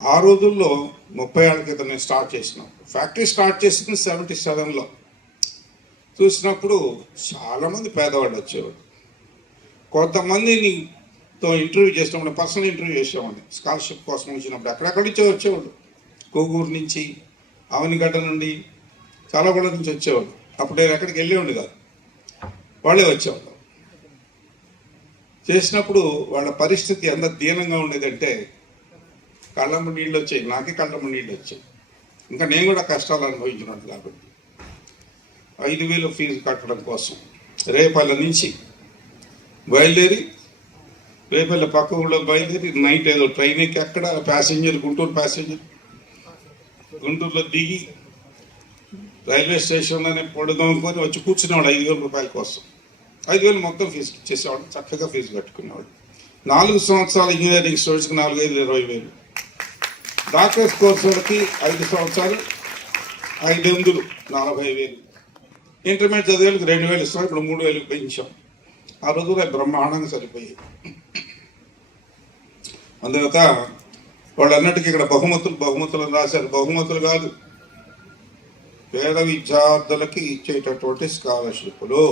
ఆ రోజుల్లో 30 ఏళ్ల క్రితం నేను స్టార్ట్ చేసినాం. ఫ్యాక్టరీ స్టార్ట్ చేసింది 77లో. చూసినప్పుడు చాలామంది పేదవాళ్ళు వచ్చేవాడు. కొంతమందితో ఇంటర్వ్యూ చేసినప్పుడు పర్సనల్ ఇంటర్వ్యూ చేసేవాడిని స్కాలర్షిప్ కోసం వచ్చినప్పుడు. అక్కడక్కడి నుంచి వచ్చేవాడు, కోగూరు నుంచి, అవనిగడ్డ నుండి, చాలాగూడ నుంచి వచ్చేవాడు. అప్పుడు నేను ఎక్కడికి వెళ్ళేవాడు కాదు, వాళ్ళే వచ్చేవాళ్ళు. చేసినప్పుడు వాళ్ళ పరిస్థితి ఎంత దీనంగా ఉండేదంటే కళ్ళమ్మ నీళ్ళు వచ్చాయి, నాకే కళ్ళమ్మ నీళ్ళు వచ్చాయి. ఇంకా నేను కూడా కష్టాలు అనుభవించినట్టు కాబట్టి 5,000 ఫీజు కట్టడం కోసం రేపల్ల నుంచి బయలుదేరి, రేపల్ల పక్క ఊళ్ళో బయలుదేరి నైట్ ఏదో ట్రైన్ ఎక్కి అక్కడ ప్యాసింజర్, గుంటూరు ప్యాసింజర్, గుంటూరులో దిగి రైల్వే స్టేషన్లోనే పొడుదనుకొని వచ్చి కూర్చునేవాడు 5,000 రూపాయల కోసం. 5,000 మొత్తం ఫీజు ఇచ్చేసేవాడు, చక్కగా ఫీజు కట్టుకునేవాడు. 4 సంవత్సరాలు ఇంజనీరింగ్ స్టూడెంట్స్కి 4,500, 20,000. డాక్టర్స్ కోర్సు వాళ్ళకి 5 సంవత్సరాలు 5,000, 40,000. ఇంటర్మీడియట్ చదివేళ్ళకి 2,000 ఇస్తాం, ఇప్పుడు 3,000 పెంచాం. ఆ రోజుల్లో బ్రహ్మాండంగా సరిపోయాయి. అందువల్ల వాళ్ళు అన్నట్టుగా ఇక్కడ బహుమతులు రాశారు. బహుమతులు కాదు, పేద విద్యార్థులకి ఇచ్చేటటువంటి స్కాలర్షిప్లు.